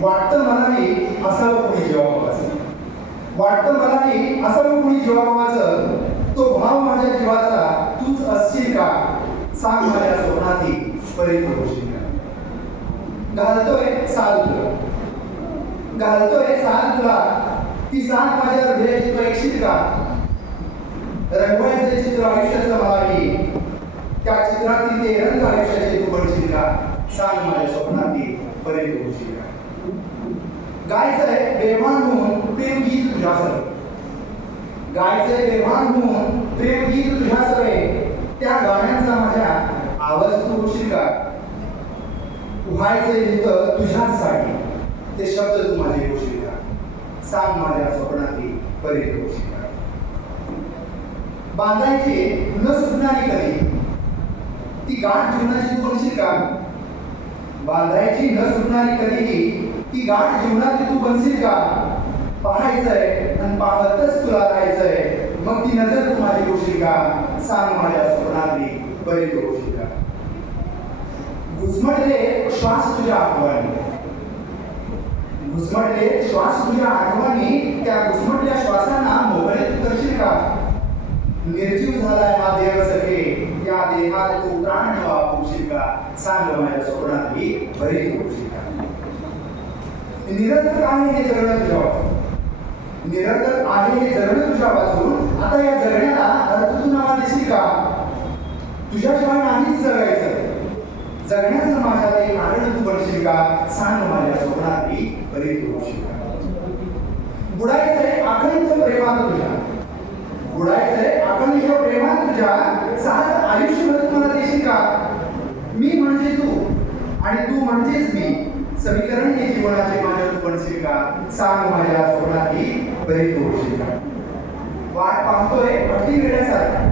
वाटतं मलाही असावं कोणी जीवाभावाचं, वाटतं मलाही असावं कोणी जीवाभावाचं, तो भाव माझ्या जीवाचा तूच असशील का, सांग माझ्या स्वप्नातही परी तू होशील का. घालतोय साल तुला, घालतोय साल तुला, ती सांग माझ्या हृदयाची तू ऐकशील का. रंगवायचे चित्र आयुष्याचं मलाही, त्या चित्रातील ते रंग आयुष्याचे तू बनशील का, सांग माझ्या स्वप्नातही परी तू होशील का. गायचंय बेभान होऊन प्रेम गीत तुझ्यासवे, गायचंय बेभान होऊन प्रेम गीत तुझ्यासवे, त्या गाण्याचा माझ्या आवाज तू होशील का. उहायचे गीत तुझ्यासाठी, ते शब्द तू माझे होशील का, सांग माझ्या स्वप्नातही परी तू होशील का. बांधायची न सुटणारी कधी, ती गाठ जीवनाची तू बनशील का. बांधायची न सुटणारी कधीही, ती गाठ जीवनाची तू बनशील का. पाहायचंय आणि पाहतच तुला राहायचंय, मग ती नजर तू माझी होशील का, सांग माझ्या स्वप्नातली बरी तू होशील का. घुसमटले श्वास तुझ्या आठवणी, घुसमटले श्वास तुझ्या आठवणी, त्या घुसमटल्या श्वासांना मोकळे तू करशील का. निर्जीव झालाय हा देह सखे, या देहात तू प्राण वापरशील का, सांग माझ्या स्वप्नातली बरी तू होशील का. निरर्थक आहे हे जगणं तुझ्या वाचून, निरर्थक आहे हे जगणं तुझ्या वाचून, आता या जगण्याला अर्थ तू नावा देशील का. तुझ्याशिवाय नाहीच जगायचं, जगण्याचं माझ्या ते कारण तू बनशील का, सांग माझ्या स्वप्नातली बरी तू होशील का. बुडायचंय अखंड प्रेमात तुझ्या, बुडायचंय अखंड प्रेमात तुझ्या, सात आयुष्यभर मला देशील का. मी म्हणजे तू आणि तू म्हणजेच मी, समीकरण हे जीवनाचे माझ्या तू बनशील का, सांग माझ्या स्वप्नातली बरी तू होशील का. वाट पाहतोय अगदी वेळासारखा,